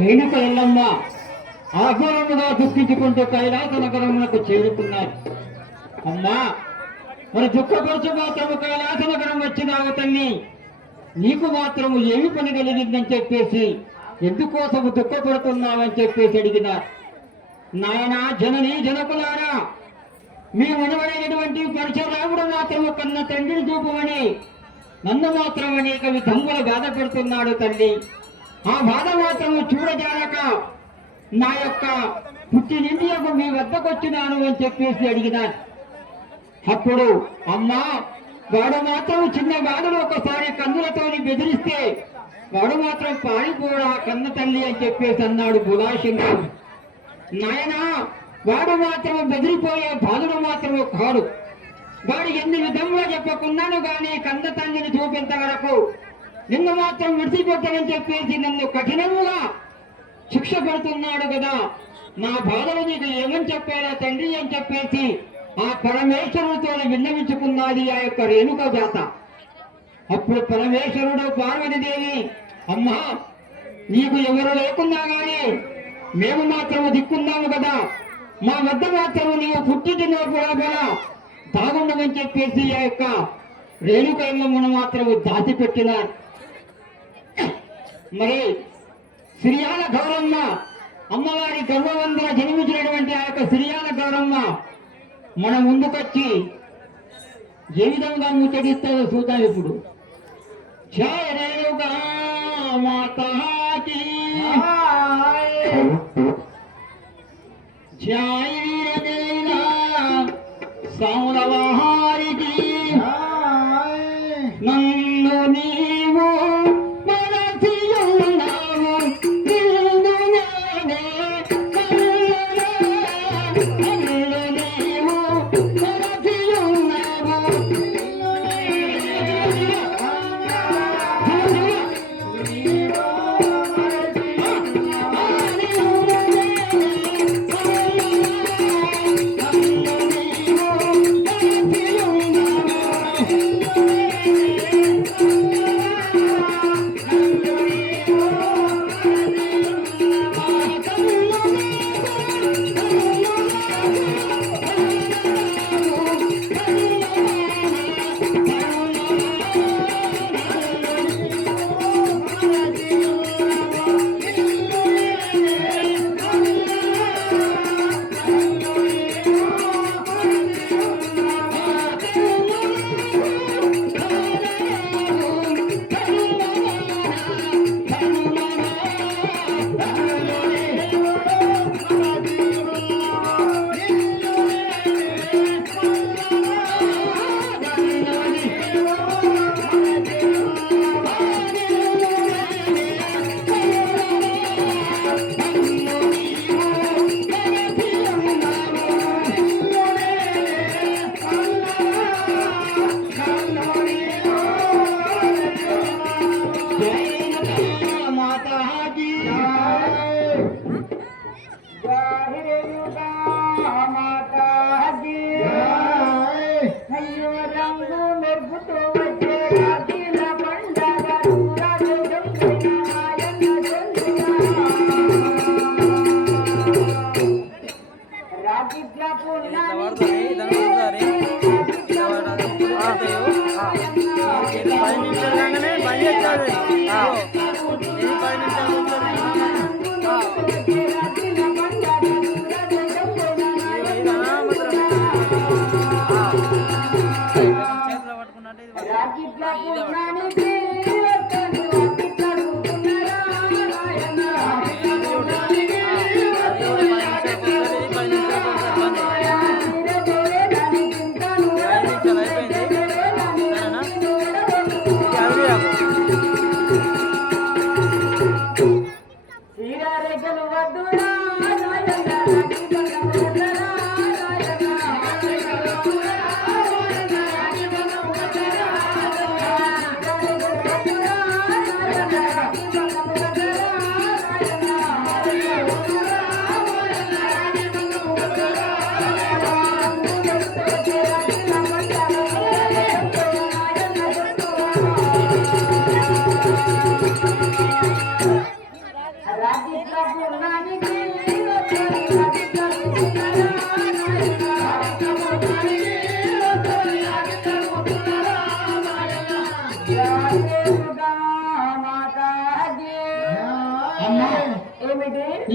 రేణుక ఎల్లమ్మ ఆఘోరముగా దుఃఖించుకుంటూ కైలాస నగరములకు చేరుకున్నారు. అమ్మా, మన దుఃఖపరచు మాత్రము కైలాస నగరం వచ్చినావు తల్లి, నీకు మాత్రము ఏమి పని కలిగిందని చెప్పేసి ఎందుకోసము దుఃఖపడుతున్నావని చెప్పేసి అడిగినారు. నాయన జనని జనకులారా, మీ మనవడైనటువంటి పరశురాముడు మాత్రము కన్న తండ్రిని చూపమని నన్ను మాత్రం అనేక విధములు బాధపడుతున్నాడు తల్లి. ఆ బాధ మాత్రము చూడజాలక నా యొక్క పుట్టినిండియకు మీ వద్దకు వచ్చినాను అని చెప్పేసి అడిగినాను. అప్పుడు అమ్మా, వాడు మాత్రం చిన్న వాడును ఒకసారి కన్నులతోని బెదిరిస్తే వాడు మాత్రం పారిపోడా కన్న తల్లి అని చెప్పేసి అన్నాడు బులాశంకర్. నాయనా, వాడు మాత్రం బెదిరిపోయే బాధుడు మాత్రము కాడు. వాడు ఎన్ని విధంగా చెప్పకున్నాను గాని కన్న తండ్రిని చూపేంత వరకు నిన్ను మాత్రం విడిచిపెట్టని చెప్పేసి నన్ను కఠినముగా శిక్ష పెడుతున్నాడు కదా. నా బాధలు నీకు ఏమని చెప్పారా తండ్రి అని చెప్పేసి ఆ పరమేశ్వరుడితో విన్నవించుకున్నది ఆ యొక్క రేణుక జాత. అప్పుడు పరమేశ్వరుడు పార్వతీదేవి, అమ్మా, నీకు ఎవరు లేకున్నా గాని మేము మాత్రము దిక్కున్నాము కదా, మా వద్ద మాత్రము నీవు పుట్టిన కూడా దాగుండమని చెప్పేసి ఆ యొక్క రేణుక ఎల్లమ్మను మాత్రము దాచిపెట్టినారు. మరి సిరియాల గౌరమ్మ, అమ్మవారి గర్భవంతుల జన్మించినటువంటి ఆ యొక్క సిరియాల గౌరమ్మ మన ముందుకొచ్చి ఏ విధంగా ముచ్చటిస్తుందో చూద్దాం ఇప్పుడు. జయ రేణుకా మాతాకి జయ వీరదేనా సౌరవహారికి నన్ను నీవు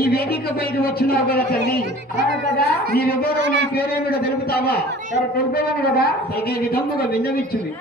ఈ వేదిక పైకి వచ్చినావు కదా తల్లి కదా నీ ఎవరో నీ పేరేమిటో తెలుపుతావా సరే తెలిపేవాను కదా తగిన విధముగా విన్నవిచ్చువి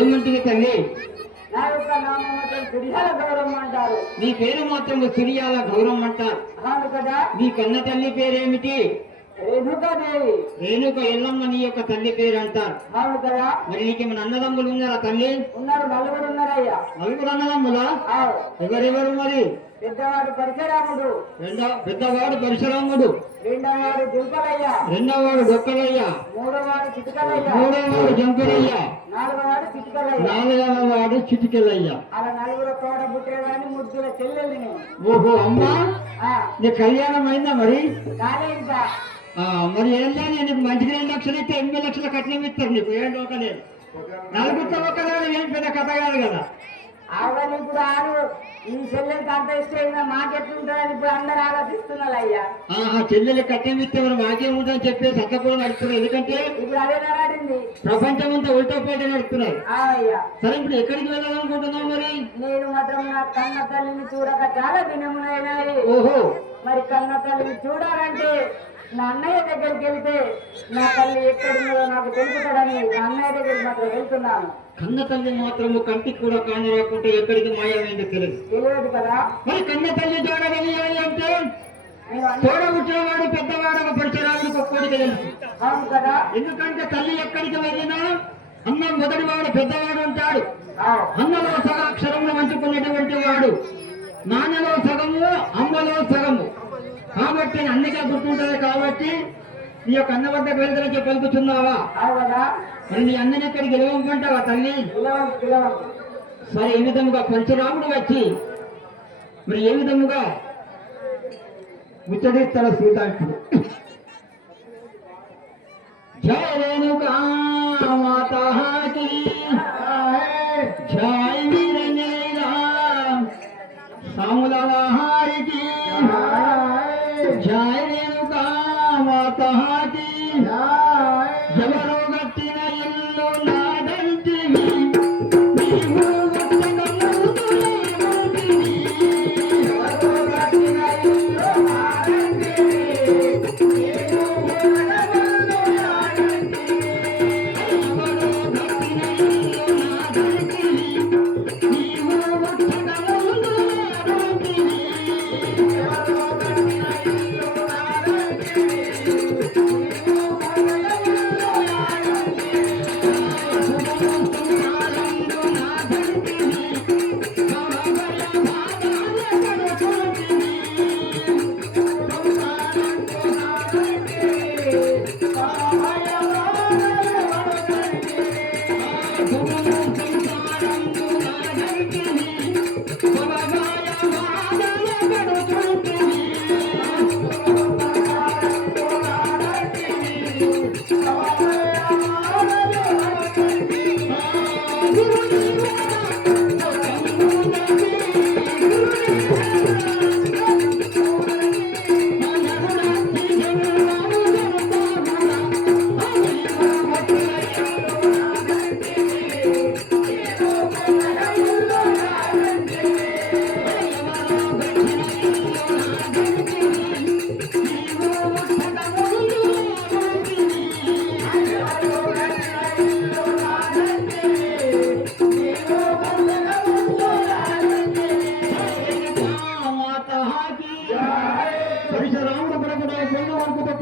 ఏమంటుంది తల్లి నా యొక్క నామం సిరియాల గౌరవం అంటారు నీ పేరు మాత్రం సిరియాల గౌరవం అంటారు అవును కదా నీ కన్న తల్లి పేరేమిటి రేణుకాదేవి రేణుక ఎల్లమ్మ నీ యొక్క తల్లి పేరు అంటారు అవును కదా మరి నీకేమైనా అన్నదమ్ములు ఉన్నారా తల్లి ఉన్నారు నలుగురు ఉన్నారయ్యా నలుగురు అన్నదమ్ములా ఎవరెవరు మరి పెద్దవాడు పరశురాముడు పెద్దవాడు పరశురాముడు రెండవవాడు దుంపలయ్య రెండవవాడు డొక్కలయ్య మూడవవాడు చిటికలయ్య మూడవవాడు జంపలయ్య నాలుగవవాడు చిటికలయ్య నాలుగవవాడు చిటికెలయ్య అలా నలుగురు తోడ పుట్టేవాడిని ముద్దుల చెల్లెల్ని ఓహో అమ్మా నీ కళ్యాణం అయిందా మరి కాలే ఇంకా మరి ఏంటో నీకు మంచిగా 2 లక్షలు ఇస్తే 8 లక్షల కట్నం ఇస్తారు నీకు ఏం డోకలేదు నలుగురితో ఒక్కదాని ఏం పెద్ద కథ కాదు కదా ఆవిడని ఇప్పుడు ఆరు ఈ చెల్లెలకి అంత ఇష్టం మాకెట్లుంటుందని ఇప్పుడు అందరు ఆలోచిస్తున్నారు అయ్యా చెల్లెలు కట్నం ఇస్తే మరి మాకేముంటుందని చెప్పేసి అట్లా కూడా నడుస్తున్నారు ఎందుకంటే ఇప్పుడు అదే నడాడింది ప్రపంచం అంతా ఉల్టా పోటీ నడుస్తున్నారు అయ్యా సరే ఇప్పుడు ఎక్కడికి వెళ్ళాలనుకుంటున్నావు మరి నేను మాత్రం నా కన్న తల్లిని చూడక చాలా దినములైనాయి ఓహో మరి కన్న తల్లిని చూడాలంటే నా అన్నయ్య దగ్గరికి వెళ్తే నా తల్లి ఎక్కడున్నదో నాకు తెలుపుతాడని నా అన్నయ్య దగ్గరికి మాత్రం వెళ్తున్నాను కన్న తల్లి మాత్రము కంటికి కూడా కాని రాకుంటే ఎక్కడికి మాయమైంది తెలియదు కదా మరి కన్న తల్లి చూడగలియాలి అంటే తోడబుట్టినవాడు పెద్దవాడు పరిచయాలకు ఒక్కోడికి తెలుసు అవును కదా ఎందుకంటే తల్లి ఎక్కడికి వెళ్ళినా అన్న మొదటివాడు పెద్దవాడు ఉంటాడు అన్నలో సగాక్షరంలో వంచుకున్నటువంటి వాడు నాన్నలో సగము అమ్మలో సగము కాబట్టి అన్నిగా గుర్తుంటది కాబట్టి నీ యొక్క అన్న వద్దకు వెళ్తానని పలుకుతున్నావా మరి నీ అన్నని ఎక్కడికి గెలవమంటావా తల్లి సరే ఏ విధముగా పంచరాముడు వచ్చి మరి ఏ విధముగా ముచ్చటిస్తాడు సీతాంకుడు జయ రేణుకా మాతాకి జయ వీరంజన సాములవాహారికి జయ రేణుకా మాతాకి ఎవరో గట్టిన ఇల్లు నాదంటివి నీవు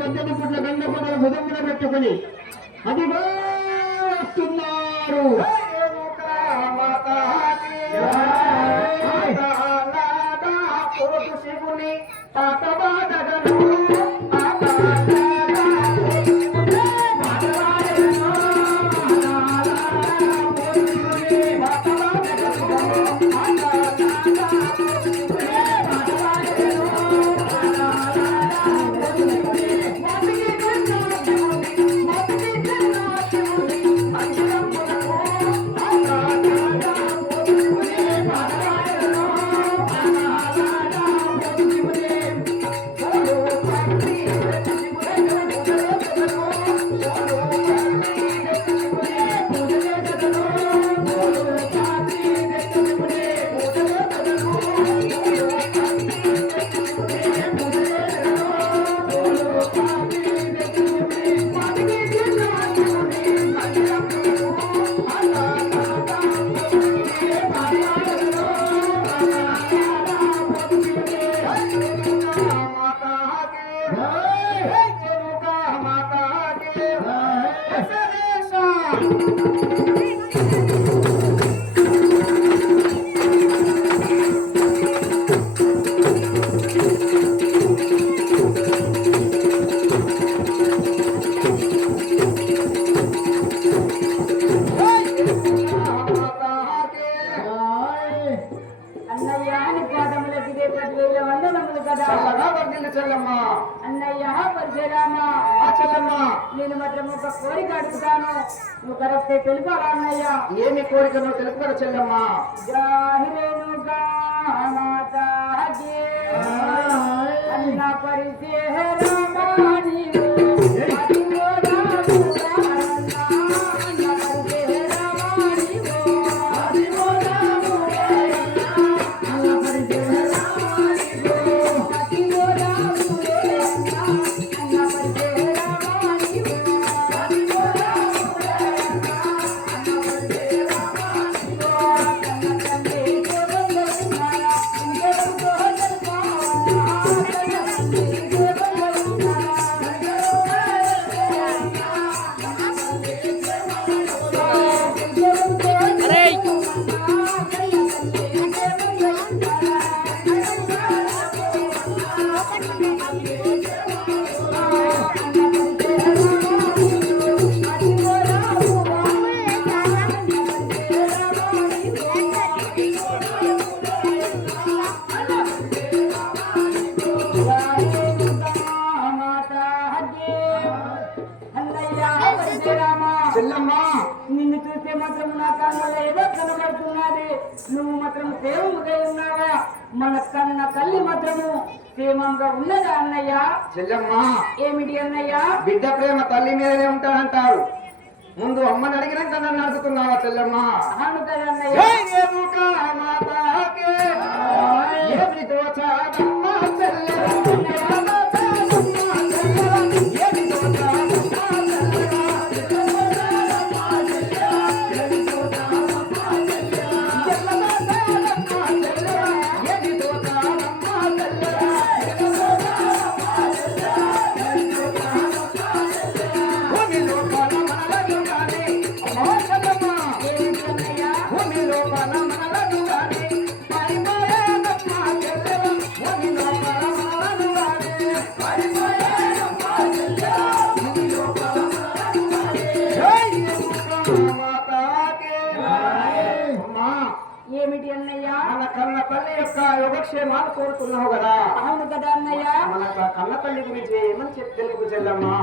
పద్దెనిమిది పుట్ల గండ పొడలు భుజంగా పెట్టుకుని అదిగో వస్తున్నారు. శివుని నేను మాత్రం ఒక కోరిక అడుగుతాను, నువ్వు కరెక్టే తెలుపాలా అన్నయ్య? ఏమి కోరిక నువ్వు తెలుపుకోరు చెల్లమ్మా. జాహిరేనుగా మాతాజీ అన్న పరిచయరామాని చెల్లమ్మా. నిన్ను చూస్తే మాత్రం నా కన్నులో ఏదో కనబడుతున్నది. నువ్వు మాత్రం సేవముగా ఉన్నావా? మన కన్న తల్లి మాత్రము క్షేమంగా ఉన్నదా అన్నయ్య? చెల్లమ్మా, ఏమిటి అన్నయ్య? బిడ్డ ప్రేమ తల్లి మీదనే ఉంటాడంటారు. ముందు అమ్మని అడిగినాక నన్ను అడుగుతున్నావా చెల్లమ్మా? అవును కదా అన్నయ్య. ఏమిటి అన్నయ్య? మన కన్న తల్లి యొక్క యోగక్షేమాలు కోరుతున్నావు కదా? అవును కదా అన్నయ్య. మన కన్న తల్లి గురించి ఏమని తెలుపు చెల్లమ్మా?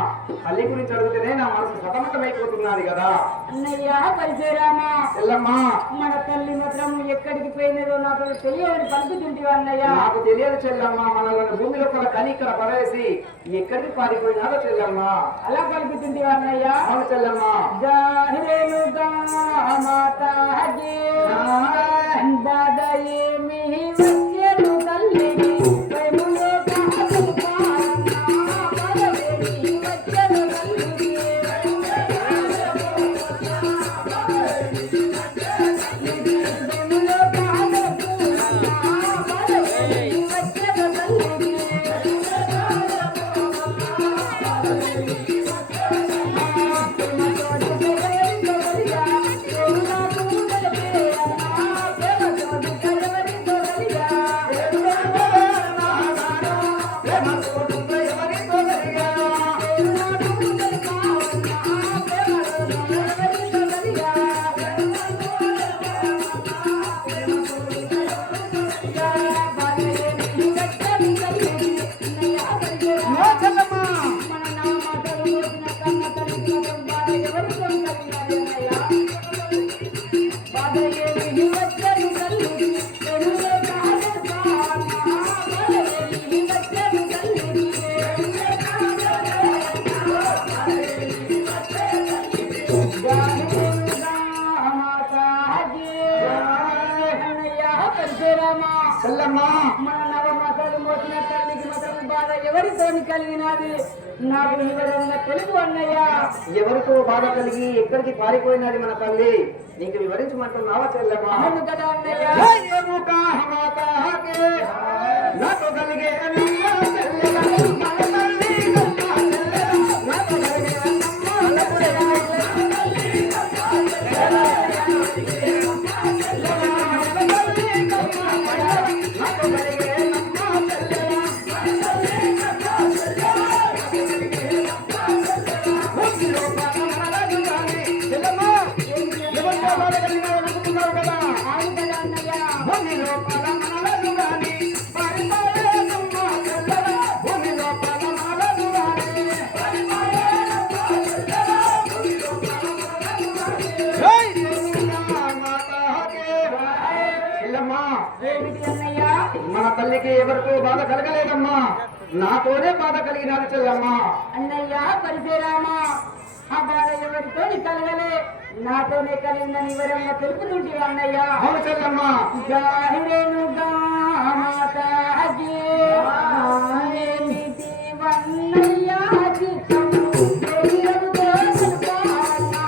తల్లి గురించి అడిగితేనే నా మనసు సతమతమైపోతున్నది కదా అన్నయ్య. పరిచయరామా చెల్లమ్మా, మన తల్లి మాత్రం ఎక్కడికి పోయినదో నాకు తెలియని పలుకుతుంటివి అన్నయ్య. నాకు తెలియదు చెల్లమ్మా. మనల్ని భూమిలో కూడా కని ఇక్కడ పడేసి ఎక్కడికి పారిపోయినారో చెల్లమ్మా. అలా పలుకుతుంటివి అన్నయ్య. అవును చెల్లమ్మా. జాహిరేనుగా మాతాజీ బాధయే మీ వచ్చేను తల్లి ప్రేమలో కాదు బాధవేడి వచ్చేను తల్లి ప్రేమలో కాదు బాధవేడి వచ్చేను తల్లి కలిగినది నాకు వివరంగా తెలుసు అన్నయ్య. ఎవరితో బాధ కలిగి ఎక్కడికి పారిపోయినది మన తల్లి నీకు వివరించమంటున్నావా చెల్లెమ్మా? అవును కదా అన్నయ్య. నాకు కలిగే అన్నయ్య చెల్లెమ్మ, మన తల్లి గొప్ప చెల్లెమ్మ, నాకు కలిగే మన తల్లికి ఎవరితో బాధ కలగలేదమ్మా, నాతోనే బాధ కలిగినది చెల్లమ్మా. అన్నయ్య పరిశీరామా, ఆ బాధ ఎవరితో కలగలే, నాతోనే కలిగిందని వివరంగా తెలుపుతుంటే అన్నయ్య. అవును చెల్లమ్మా. జాహిరేనుగా మాతాజీ ఏమిటి వన్నయ్య చిత్తము తెలియదుగా తెలుపాలన్నా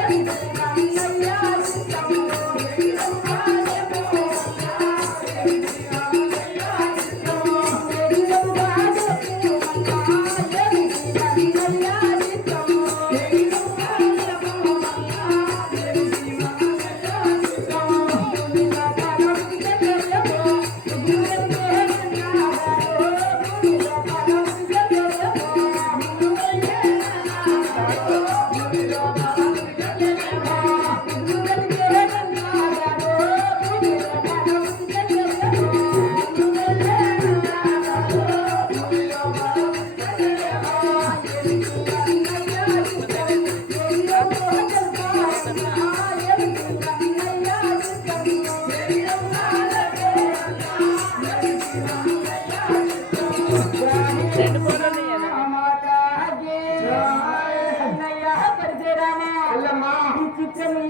ఏమిటి వన్నయ్య చిత్తము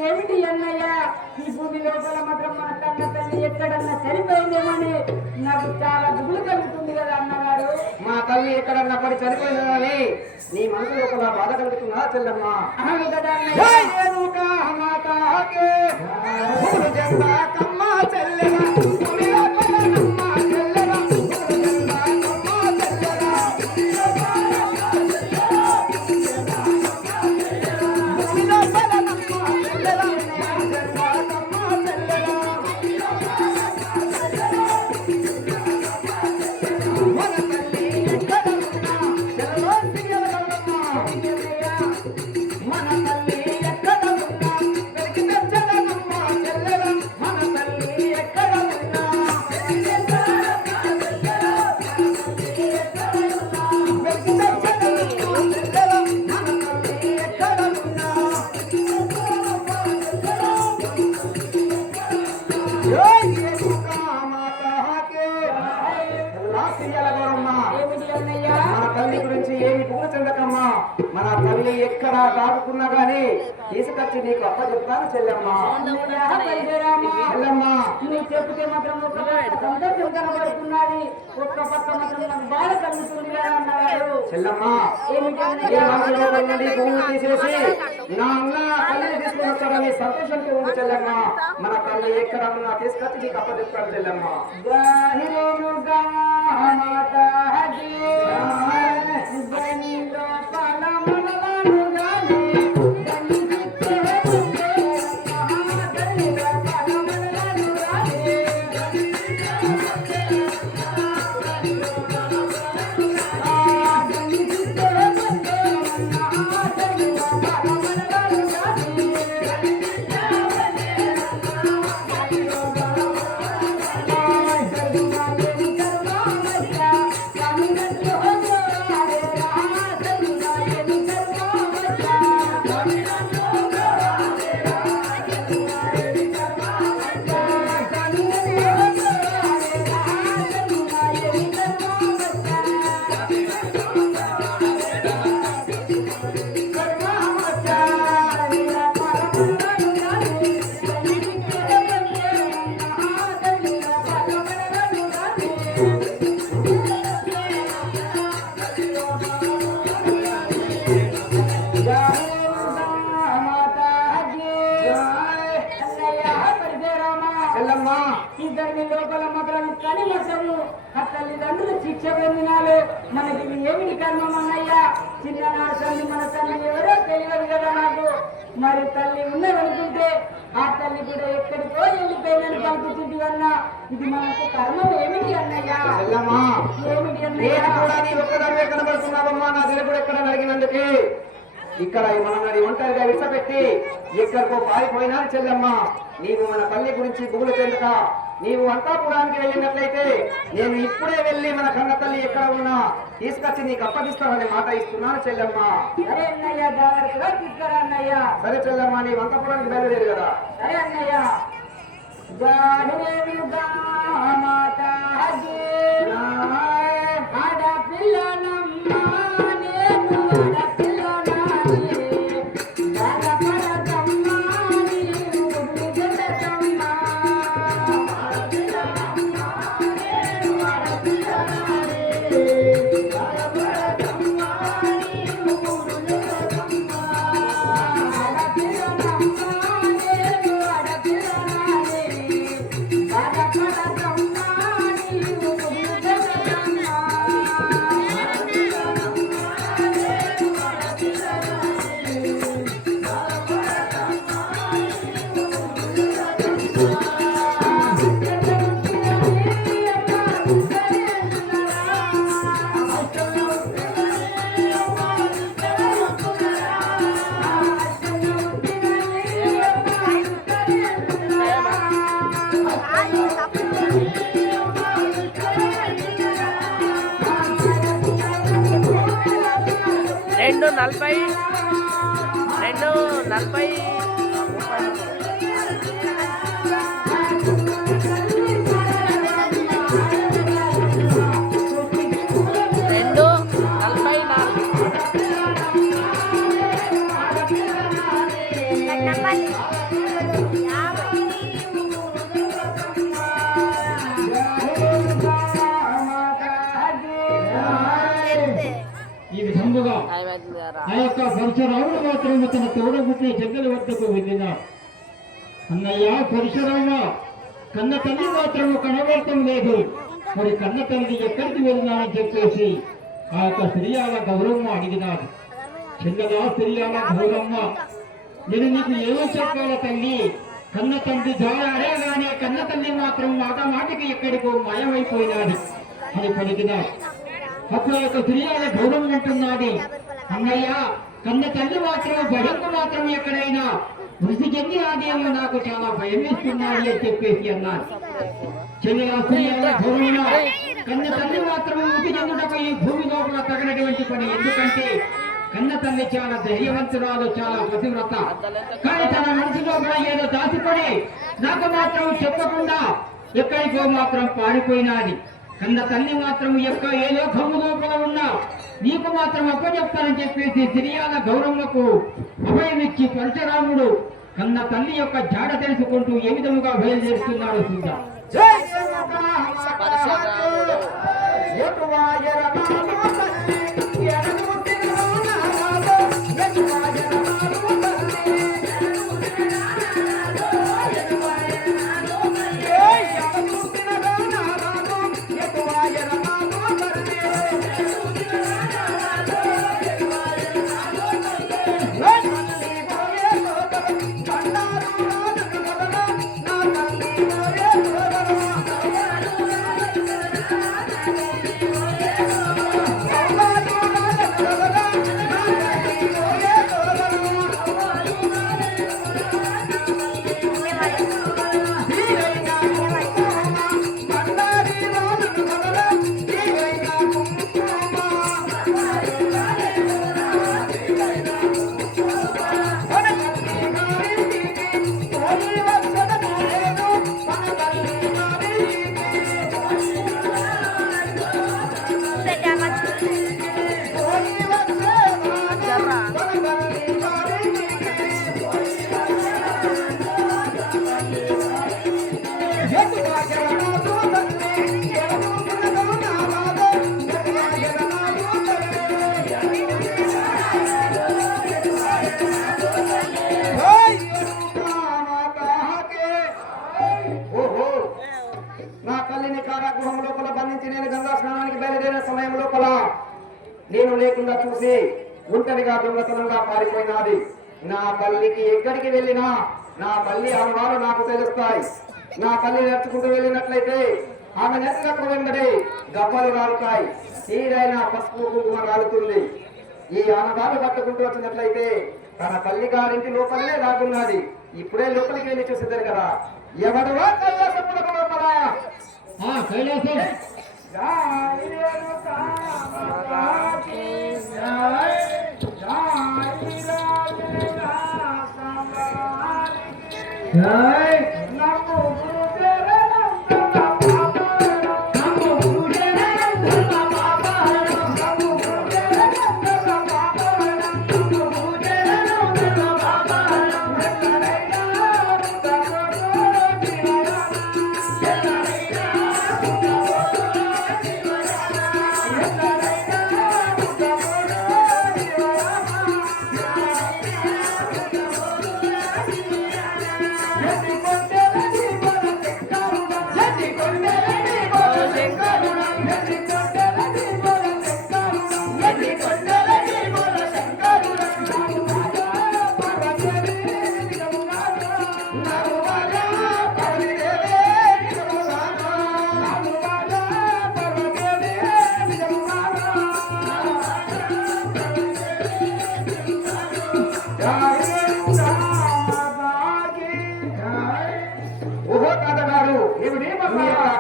ఏమిటి అన్నయ్య, ఈ భూమి లోపల మాత్రం మన కన్న తల్లి ఎక్కడన్నా చనిపోయిందేమని నాకు చాలా దిగులు కలుగుతుంది కదా అన్నగారు. మా తల్లి ఎక్కడన్నా పడి చనిపోయిందని నీ మనసు లోపల బాధ కలుగుతుందా చెల్లమ్మా? అవును కదా మన తల్లి గురించి ఏమి పూజ చెందకమ్మా, మన తల్లి ఎక్కడ దాటుకున్నా గానీ తీసుకొచ్చి నీకు అప్ప చెప్తాను చెల్లెమ్మా. చెల్లమ్మా నువ్వు చెప్తే మాత్రం ఒక పక్క సంతోషం కనబడుతున్నది, ఒక్క పక్క మాత్రం నాకు బాధ కలుగుతుంది కదా అన్నగారు. చెల్లమ్మా ఏమిటన్నయ్య? భూమి తీసేసి నా అన్న తల్లిని తీసుకుని వచ్చాడని సంతోషంతో ఉంది చెల్లమ్మా. మన తల్లి ఎక్కడ ఉన్నా తీసుకొచ్చి నీకు అప్ప చెప్తాను చెల్లమ్మా. జాహిరేనుగా మాతాజీ గనిలో పలమలలను గాని గనిపితే ఉండే మహాగనిలో పలమలలను గాని గనిపితే ఉండే మహాగనిలో పలమలలను గాని దీక్ష పొందినాలు మనకి ఇది ఏమిటి కర్మం అన్నయ్యా చిన్ననాడు తల్లి మన తల్లి ఎవరో తెలియదు కదా నాకు మరి తల్లి ఉన్నదనుకుంటే ఆ తల్లి కూడా ఎక్కడికో వెళ్ళిపోయిందని పంపుతుంది అన్న ఇది మనకు కర్మం ఏమిటి అన్నయ్యా చెల్లమ్మా ఏమిటి నేను అన్నయ్యా కూడా నీ ఒక్కదానివే కనబడుతున్నావమ్మా నా తెలుగుడు ఎక్కడ అడిగినందుకే ఇక్కడ మనల్ని ఒంటరిగా విడిచిపెట్టి ఎక్కడికో పారిపోయినా చెల్లెమ్మ నీవు మన పల్లి గురించి గుగులు చెందక నీవు అంతాపురానికి వెళ్ళినట్లయితే నేను ఇప్పుడే వెళ్ళి మన కన్న తల్లి ఎక్కడ ఉన్నా తీసుకొచ్చి నీకు అప్పగిస్తానని మాట ఇస్తున్నాను చెల్లెమ్మ సరే అన్నయ్య జాగ్రత్తగా తీసుకురా అన్నయ్య సరే చెల్లెమ్మ నీవు అంతాపురానికి బయలుదేరు కదా సరే అన్నయ్య జాహ్నవి మాతాజీ ఆడపిల్లనమ్మా నేను ఆడపిల్లనాని బాధపడకమ్మా నీవు గుడ్డెదమ్మా ఆడపిల్లనమ్మా నేను ఆడపిల్లనాని బాధపడకమ్మా నీవు గుడ్డెదమ్మా ఆడపిల్లనమ్మా నేను ఆడపిల్లనాని బాధపడకమ్మా నీవు గుడ్డెదమ్మా రెండు నలభై రెండు నలభై రెండు నలభై నాలుగు ఈ విధముగా టైం అవుతుంది కదా ఆ యొక్క పరశురాముడు మాత్రం తన తోడబుట్టిన చెల్లెల వద్దకు వెళ్ళినాడు. అన్నయ్య పరశురామ, కన్న తల్లి మాత్రం కనబడటం లేదు, మరి కన్న తల్లి ఎక్కడికి వెళ్ళినానని చెప్పేసి ఆ యొక్క శ్రీయాల గౌరమ్మ అడిగినాడు. చెల్లెల శ్రీయాల గౌరమ్మ, నేను నీకు ఏమో చెప్పాల తల్లి, కన్న తండ్రి జాడ అడగగానే కన్న తల్లి మాత్రం మాట మాటకి ఎక్కడికో మాయమైపోయినాడు అని పలికినాడు. అప్పుడు యొక్క శ్రీయాల గౌరవం ఉంటున్నాడు. అన్నయ్య, కన్న తల్లి మాత్రం భయంకు మాత్రం ఎక్కడైనా మృతి చెంది ఆదేమో నాకు చాలా భయం వేస్తున్నాడు అని చెప్పేసి అన్నాడు. చెల్లెల శ్రీయాల గౌరవం, కన్న తల్లి మాత్రం మృతి చెందుటకు ఈ భూమి లోపల తగినటువంటి పని. ఎందుకంటే కన్న తల్లి చాలా ధైర్యవంతురాలు, చాలా పతివ్రత. కానీ తన మనసులో కూడా ఏదో దాచుకొని నాకు మాత్రం చెప్పకుండా ఎక్కడికో మాత్రం పారిపోయినాది. కన్న తల్లి మాత్రం ఏ లోకము లోపల ఉన్నా నీకు మాత్రం అప్పచెప్తానని చెప్పేసి సిరియాల గౌరమ్మకు అభయమిచ్చి పరశురాముడు కన్న తల్లి యొక్క జాడ తెలుసుకుంటూ ఏ విధముగా బయలుదేరుతున్నాడు చూద్దాం. పరశురాముడు ఎవరు లేకుండా చూసి ఒంటరిగా దొంగతనంగా పారిపోయినది. నా తల్లికి ఎక్కడికి వెళ్ళినా నా తల్లి ఆనవాళ్ళు నాకు తెలుస్తాయి. నా తల్లి నడుచుకుంటూ వెళ్ళినట్లయితే ఆమె నెట్లకు వెంబడి గబ్బలు రాలుతాయి, తీరైన పసుపు కుంకుమ రాలుతుంది. ఈ ఆనవాళ్ళు పట్టుకుంటూ వచ్చినట్లయితే తన తల్లి గారింటి లోపలనే రాకున్నది. ఇప్పుడే లోపలికి వెళ్ళి చూసిద్దరు కదా. ఎవడవా కైలాసపులకు లోపల కైలాసం ఓహో తాతగారు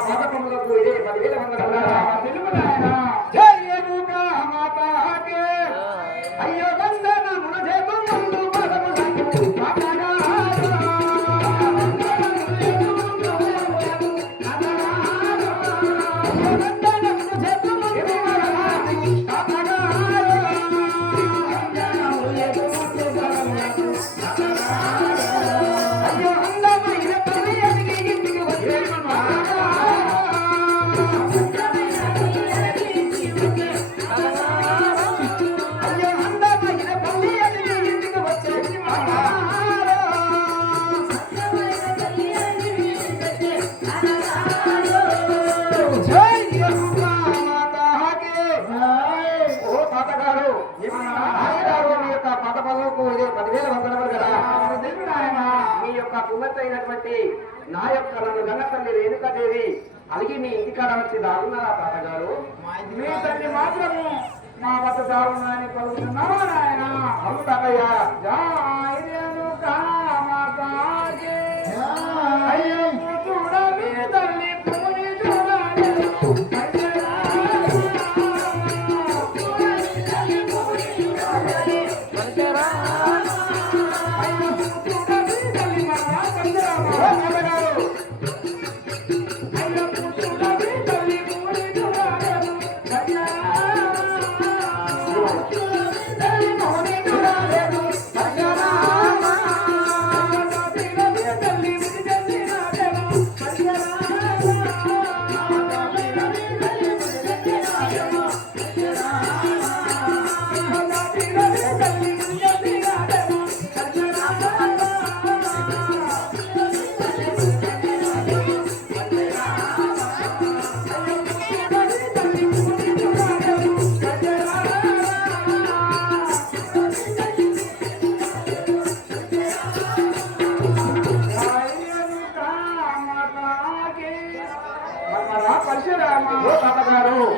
పథకములకు ఇదే 10,000 వందనాలు. అయ్యో వందన మునజేతు ముందు పదములకు తాతగారు. మీ యొక్క కుమార్తె అయినటువంటి నా యొక్క నన్ను గన్నతల్లి రేణుకాదేవి అలిగి మీ ఇంటికాడ వచ్చి దాగున్నారా తాతగారు? మీ తల్లి మాత్రము మా వద్ద దాగున్నాయని పలుకుతున్నావా నాయన? అవును తాతయ్య. అయ్యో చూడ మీ తల్లి పూరి చూడాలి.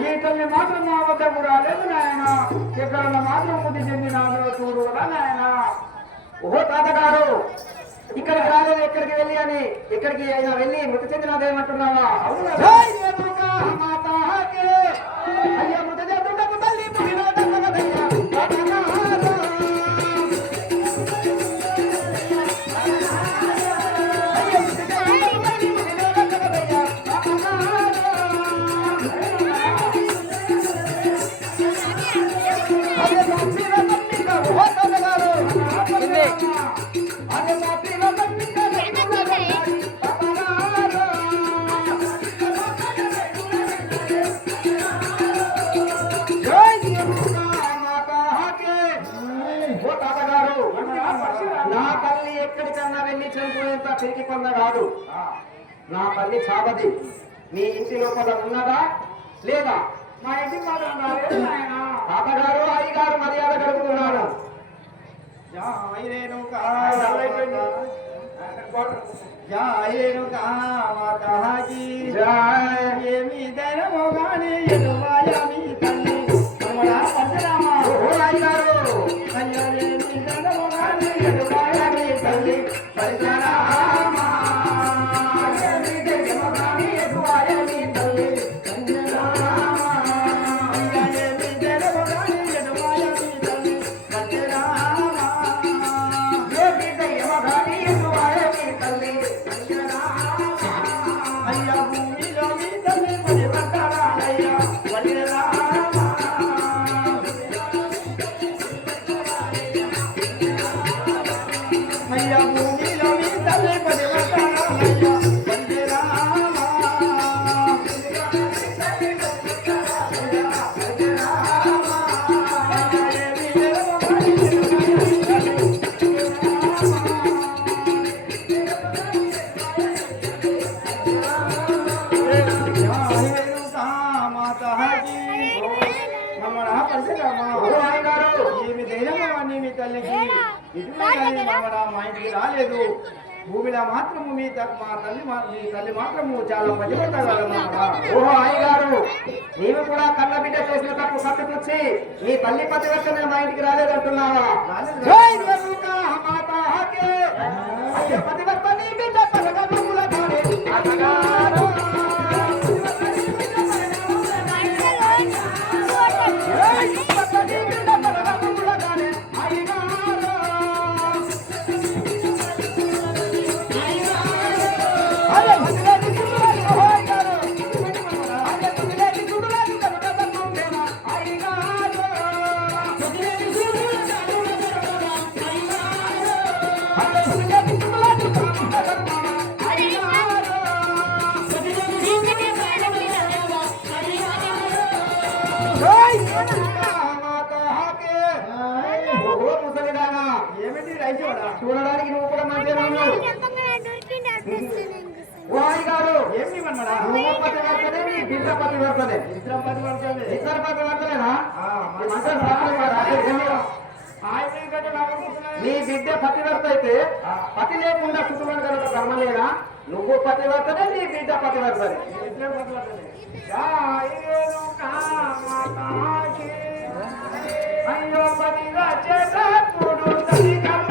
ఈ తల్లి మాత్రం నా వద్ద కూడా లేదు నాయన. ఇక్కడ మాత్రం బుద్ధి చెందినాదో చూడు కదా నాయన. ఓహో తాతగారు, ఇక్కడికి రాలేదు ఎక్కడికి వెళ్ళి అని ఎక్కడికి అయినా వెళ్ళి మృతి చెందినదేమంటున్నావా? అయ్యా మృతి చెందుటకు తల్లి పుట్టినదయ్యా. నా తల్లి ఎక్కడికన్నా వెళ్ళి చనిపోయేంత పిరికి పొంద కాదు. నా తల్లి చావది. మీ ఇంటి లోపల ఉన్నదా లేదా? మా ఇంటికి మాత్రం రాలేదు ఆయన. తాతగారు అయ్యగారు మర్యాద కలుగుతున్నాడు. జై రేణుకా మాతాకి ఏమి ధైర్యమో గాని ఎదువాయ మీ తల్లి కమలా పరశురామ అయ్యగారు ఏమి ధైర్యమో గాని ఎదువాయ మీ తల్లి పరశురామ ఏమి ధైర్యమో గాని ఎదువాయ మీ తల్లి పరశురామ ఏమి ధైర్యమో గాని ఎదువాయ మీ తల్లి పరశురామ ఏమి ధైర్యమో గాని ఎదువాయ మీ తల్లి అయ్యా భూమిలో మీ తల్లి పడి పట్టాలయ్యా వడిరామ అయ్యా భూమిలో మీ తల్లి పడి పట్టాలయ్యా వడిరామ ఏమి ధైర్యమని మీ తల్లికి ఇటువంటి మా ఇంటికి రాలేదు భూమిలో మాత్రము మీ తల్లి మాత్రము చాలా మధ్యపడతాగలమా. ఓహో అయ్యగారు నీవు కూడా కన్న బిడ్డ చేసిన తప్పు కట్టుకొచ్చి నీ తల్లి పతివర్తన మా ఇంటికి రాలేదంటున్నావా? జై రేణుకా మాతాకి అయ్య పతివర్తన నీ బిడ్డ పరగముల కాడే అతగారు ఓహో ముసలిదానా ఏమిటి రైతోడా చూడడానికి నువ్వు కూడా మంచిగా ఉన్నావు. ఓ అయ్యగారు ఏమి మన్నాడా నువ్వు పతివర్తనే నీ బిడ్డ పతివర్తనే ఇద్దరం పతివర్తనే ఇద్దరు పతివర్తనేనా? నీ బిడ్డ పతివర్త అయితే పతి లేకుండా కుటుంబం కనుక ధర్మలేనా? నువ్వు పతివర్తనే నీ బిడ్డ పతివర్తనే. అయ్యో పతిగా చేతప్పుడు తల్లి కళ్ళ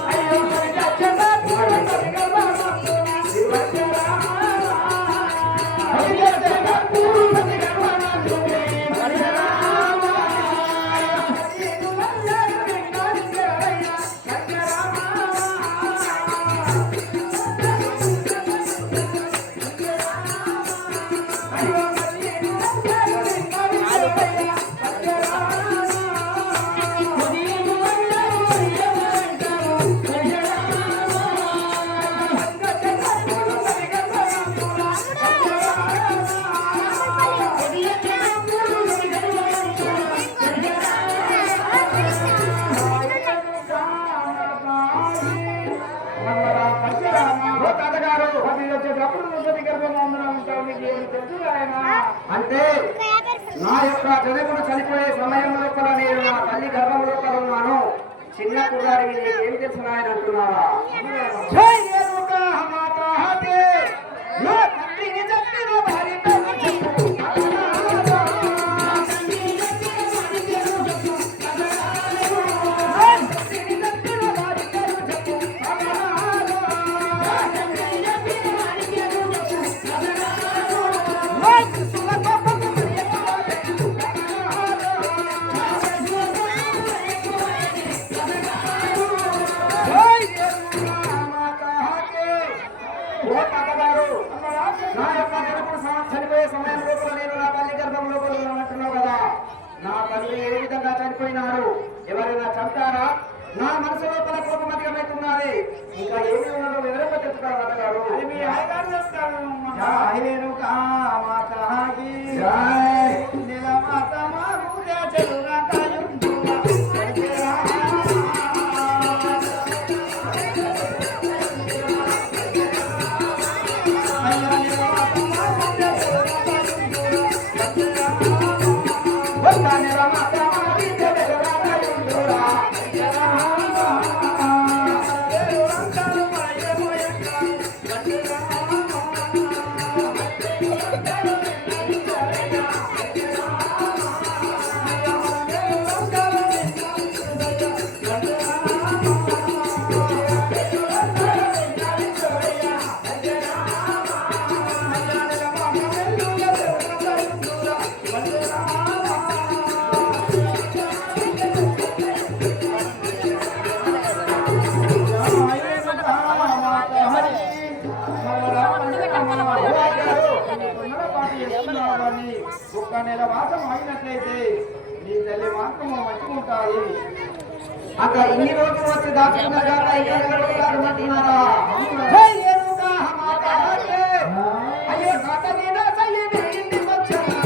అయ్యో పతిగా చేతప్పుడు తల్లి అంటే నా యొక్క జనకుడు చనిపోయే సమయంలో కూడా నేను నా తల్లి గర్భంలో కూడా ఉన్నాను. చిన్న కుర్రాడికి నీకేం తెలుసు ఆయన అంటున్నావా? నా యొక్క జనకుడు చనిపోయే సమయంలో కూడా నేను నా తల్లి గర్భంలో కూడా ఉన్నానంటున్నావు కదా. నా తల్లి ఏ విధంగా చనిపోయినారు? ఎవరైనా చంపారా? నా మనసు లోపల కోపం అధికమవుతున్నది. ఇంకా ఏమి ఉన్నదో వివరంగా చెప్తారు అన్నగారు. మీ ఆయగారు చెప్తారు ఒక్క నెల మాసం అయినట్లయితే నీ తల్లి మాత్రము మంచిగా ఉంటుంది. అక్క ఇన్ని రోజులు వచ్చి దాచుకున్నారా అయ్యో కాటనీనా సయ్యది ఇంటికి వచ్చాను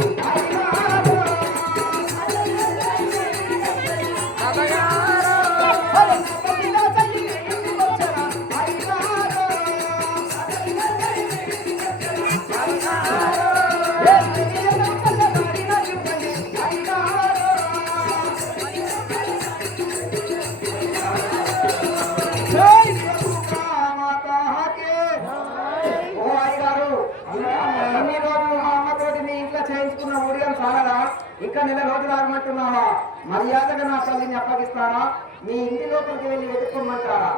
ఇంకా నెల రోజులు ఆగమంటున్నావా? మర్యాదగా నా తల్లిని అప్పగిస్తారా? మీ ఇంటి లోపలికి వెళ్ళి వెతుక్కోమంటారా?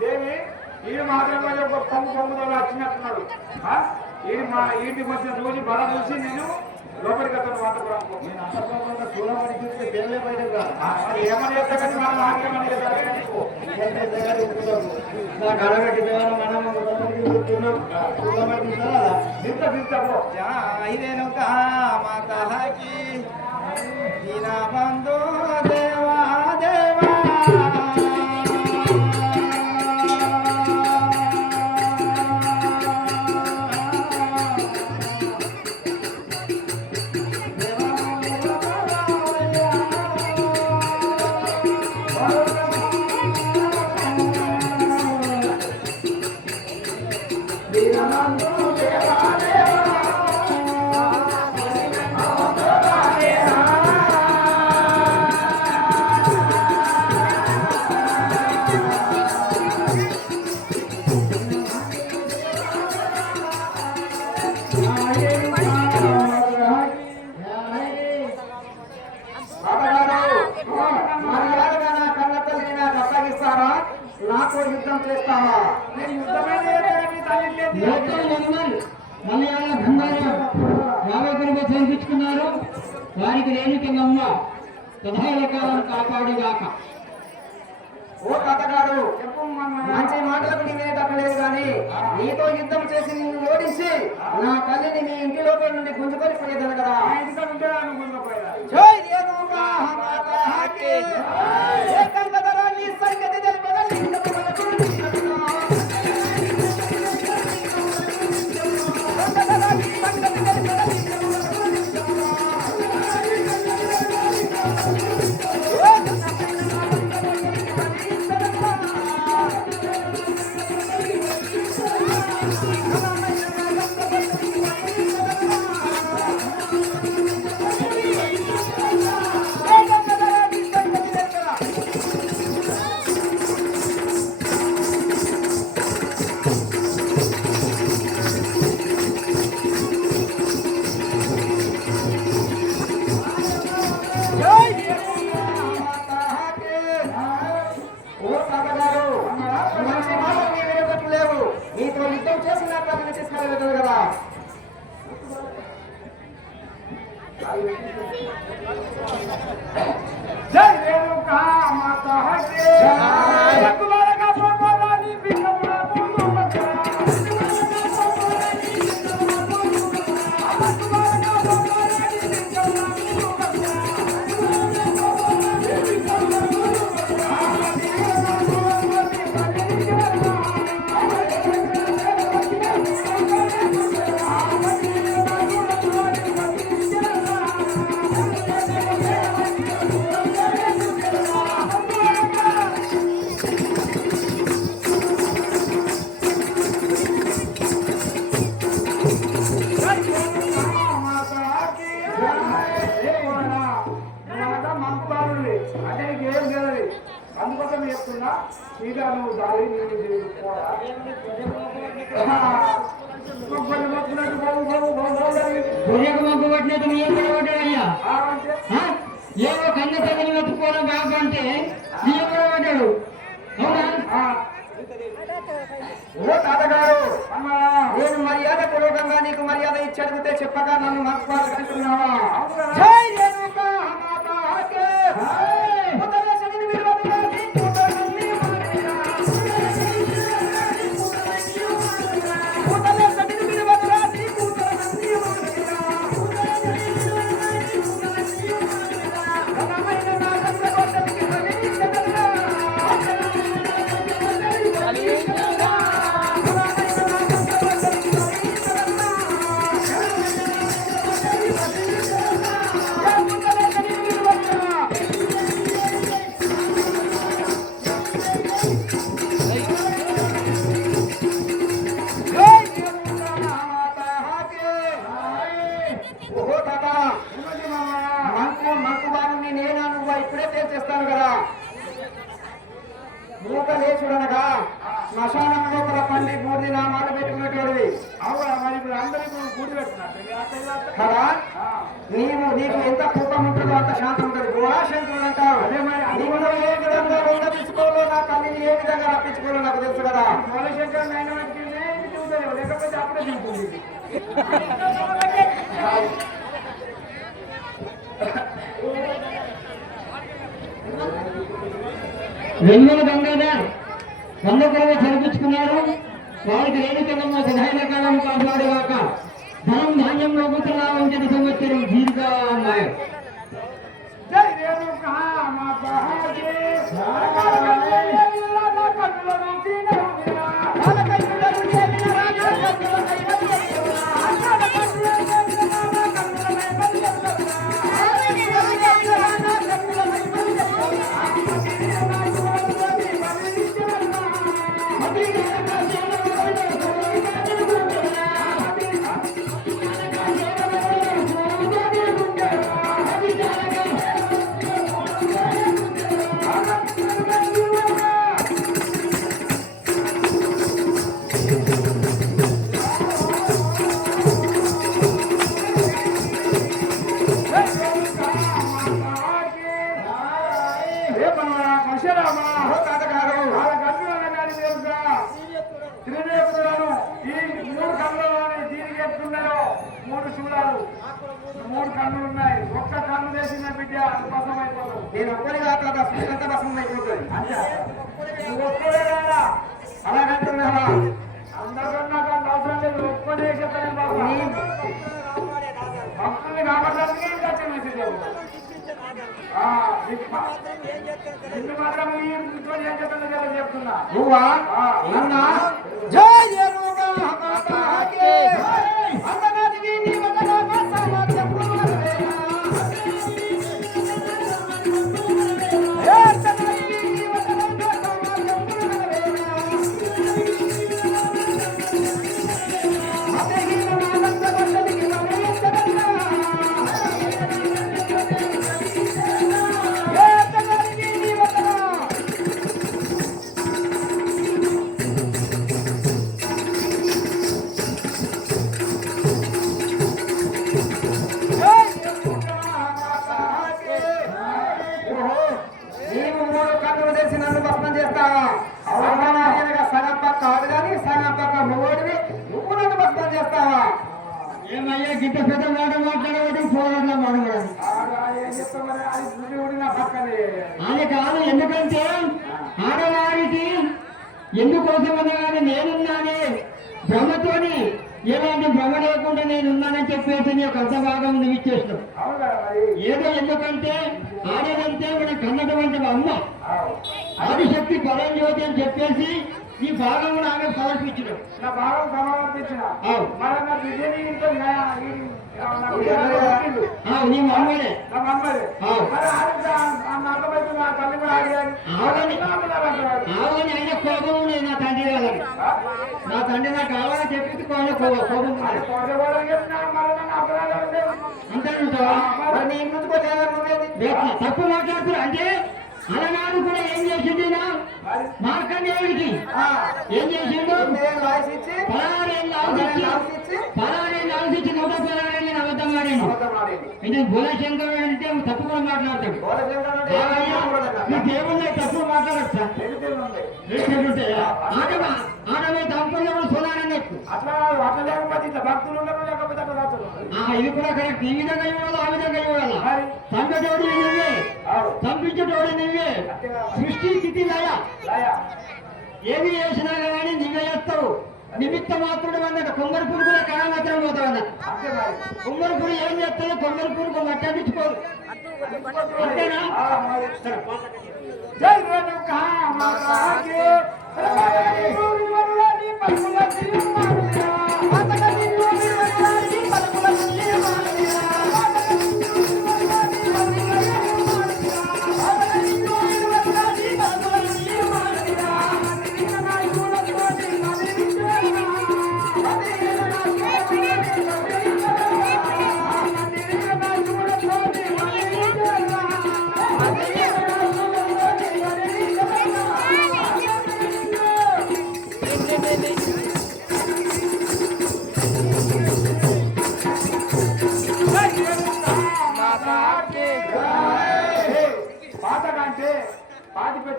దేవి ఈడు మాత్రమే ఒక పొంగు పొంగుతో వచ్చినట్టున్నాడు. ఈడు మా ఇంటికి వచ్చిన రోజు బల చూసి నేను లోపలికి అతను వంటపురం నేను అంతర్గతంగా చూడమని చూస్తే పేర్లే బయటకు ఏమని చెప్తాకని మనం ఆగ్రమని ఐదేను మాతాకి దీన బంధు దేవా దేవా నాతో యుద్ధం చేస్తావా? మలయాళ బంగారం యావకులుగా చేయించుకున్నారు. వారికి రేణుకిందమ్మ సదాకాలను కాపాడుగాక. ఓ తాతగారు, మంచి మాటలకు వినేటట్లేదు కానీ నీతో యుద్ధం చేసి నిన్ను ఓడించి నా తల్లిని నీ ఇంటి లోపల నుండి గుంజుకొని పోయేదాను కదా. సంగతి నీతో యుద్ధం చేసి నా తల్లిని తీసుకెళ్ళగలదు కదా. జై రేణుకా మాతా అందుకోసం చెప్తున్నా. సీదా నువ్వు దారి ఏవో కన్న తల్లిని వెతుక్కోవడం కాకుంటే పడ్డాడు. అవునా? ఓ తాతగారు, నేను మర్యాద పూర్వకంగా నీకు మర్యాద ఇచ్చి అడిగితే చెప్పగా నన్ను మర్చిపోవాలనుకుంటున్నావా? శ్మశానం లోపల పండి పూర్తి నామాలు పెట్టుకునేటోడివి అవునా మరి ఇప్పుడు అందరికీ కూడి పెట్టుకున్నట్టు కదా నీకు ఎంత కోపం ఉంటుందో అంత శాంతం ఉంటుంది గోరాశంకరుడు అంటారు అదే మరి నీకు ఏ విధంగా ఉండపించుకోవాలో నా తల్లిని ఏ విధంగా రప్పించుకోవాలో నాకు తెలుసు కదా గోరశంకర్ నైన్ చూడలేదు లేకపోతే అప్పుడే తింటుంది వెన్నెల గంగాధర్ వందకులుగా చదివించుకున్నారు. వారికి రేణుకెళ్ళమ్మ సహాయ కాలం కాపాడుగాక. ధనం ధాన్యంలో కూతులా ఉంచిన సంవత్సరం దీర్ఘాయ. జై రేణుకా మాతా మూడు కన్నులు ఉన్నాయి. ఒక్క కన్ను చేసిన బిడ్డ భస్మం అయిపోతుంది. నేను ఒక్కరిగా అంత భస్మం అయిపోతుంది నువ్వు ఒక్కడే రారా అలాగంటున్నావా అందరికన్నా కానీ అవసరం లేదు. ఒక్కడే చెప్తాను బాబు భక్తుల్ని కాపాడడానికి ఇంకా మెసేజ్ నిన్ను మాత్రం ఈ ఇంట్లో ఏం చెప్తుందో చెప్తున్నా. నువ్వా అన్నా జై జరుగా మాతాకి అందనాదివి నీ వదన సమాజ పురుషవేనా ఏ సనాదివి నీ వదన సమాజ పురుషవేనా అదేహి నానంద వదలికి వరేచనా ఏ సనాదివి నీ వదన నీవు మూడు కన్నులు తెచ్చి నన్ను భస్మం చేస్తావా అవమానాలుగా సగం పక్క ఆడు కానీ సగం పక్క మొగోడివి నువ్వు నన్ను భస్మం చేస్తావా ఏమయ్యా గిట్ట పెద్ద మాట మాట్లాడబట్టి పోరాటం మాట్లాడాలి. ఏం చెప్తామని అది గుడి గుడి నా పక్కనే అది కాదు, ఎందుకంటే ఆడవారికి ఎందుకోసమనగానే నేనున్నానే భ్రమతోని ఎలాంటి భ్రమ లేకుండా నేనున్నానని చెప్పేసి నీ యొక్క అంతభాగం నువ్వు ఇచ్చేసినావు. అవును కదా మరి ఏదో ఎందుకంటే ఆడదంటే మన కన్నటువంటి అమ్మ ఆదిశక్తి పరంజ్యోతి అని చెప్పేసి ఈ భాగం ఆమె సమర్పించడం. నా భావం సమర్పించిన అవును. మరి నా బిడ్డని ఇంట్లో నీ అమ్మనే నా మమ్మల్ని అవును. మరి అర్థమైతే నా తల్లి కూడా అడిగాను ఆవని అయిన కోపం ఉన్నాయి నా తండ్రి వాళ్ళని. నా తండ్రి నాకు కావాలని చెప్పి కోపం అంటారా? మరి నీ ముందుకు వచ్చేదా నువ్వేది తప్పు మాట్లాడుతున్నారు అంటే అలనాడు కూడా ఏం చేసింది మార్కండేయుడికి ఏం చేసిండు? వాయిస్ ఇచ్చి 16 ఆలోచించి 116 అబద్ధం ఆడిండు. ఇది భోలశంకరుడు అంటే తప్పుగా మాట్లాడతాడు. ఈ దేవుళ్ళ తప్పుగా మాట్లాడచ్చు. ఆడమే దంపతులు సోదారన్నట్టు భక్తులు లేకపోతే ఇది కూడా కరెక్ట్. ఈ విధంగా ఇవ్వాలి, ఆ విధంగా ఇవ్వాలా. చంపేటోడు నువ్వే, చంపించేటోడు నువ్వే. సృష్టి స్థితి లయ ఏది చేసినా కానీ నువ్వే చేస్తావు. నిమిత్త మాత్రుడు అన్నట్టు కొమ్మరి పురుగుల కాయ మాత్రం పోతావు అన్న. కొమ్మరి పురుగు ఏం చేస్తావు? కొమ్మరి పురుగు మట్టి అందించుకోదు అంతేనా? జై రేణుకా మాతాకి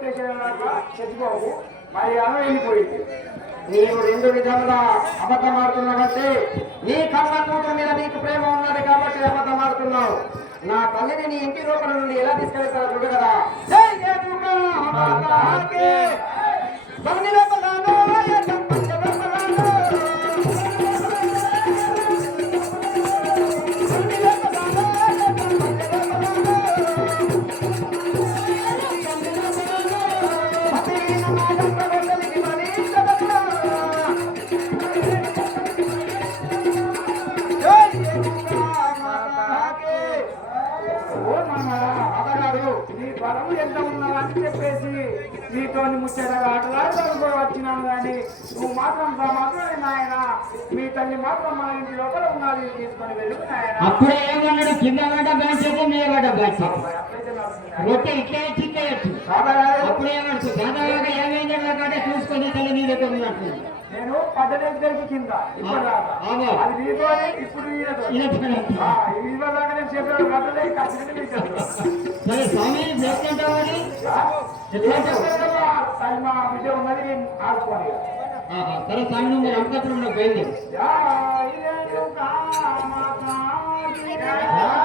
పెట్టేసేలాగా తెచ్చుకోవు మరి అలా వెళ్ళిపోయింది. నీవు రెండు విధాలుగా అబద్ధం ఆడుతున్నావంటే నీ కన్న కూతురు మీద నీకు ప్రేమ ఉన్నది కాబట్టి అబద్ధం ఆడుతున్నావు. నా తల్లిని నీ ఇంటి లోపల నుండి ఎలా తీసుకెళ్తారో చూడు కదా. జై యదుగా మాతాకి బండి లోపలానో సంపంచ లోపలానో బండి లోపలానో సంపంచ లోపలానో పతిన మాడం ప్రగతికి మనిషి నీ బలము ఎంత ఉన్నదని చెప్పేసి నీతో ముచ్చటగా ఆటలాడుతూ వచ్చినాను కానీ నువ్వు మాత్రం నాయన మీ తల్లి మాత్రం మన ఇంటి లోపల ఉన్నది తీసుకొని వెళ్ళి నాయన. అప్పుడే ఏమన్నాడు? కింద పడ్డ బ్యాచ్ మీద పడ్డ బ్యాచ్ రొట్టె ఇట్లా చిక్కేయచ్చు. అప్పుడు ఏమడుతుంది? సాధారణంగా ఏమైంది నాకంటే చూసుకొని తల్లి నీ దగ్గర ఉన్నట్టు. నేను పడ్డదగ్గరికి కింద ఇప్పటిదాకా అది నీతో ఇప్పుడు ఇవ్వదాకా నేను చెప్పాను పడ్డదే ఖచ్చితంగా సరే స్వామి ఎట్లంటావు? మా బిడ్డ ఉన్నది నేను ఆడుకోవాలి. సరే స్వామి నువ్వు మరి అంతప్పుడు నాకు బయలుదేరు. జై రేణుకా మాతాకి జై.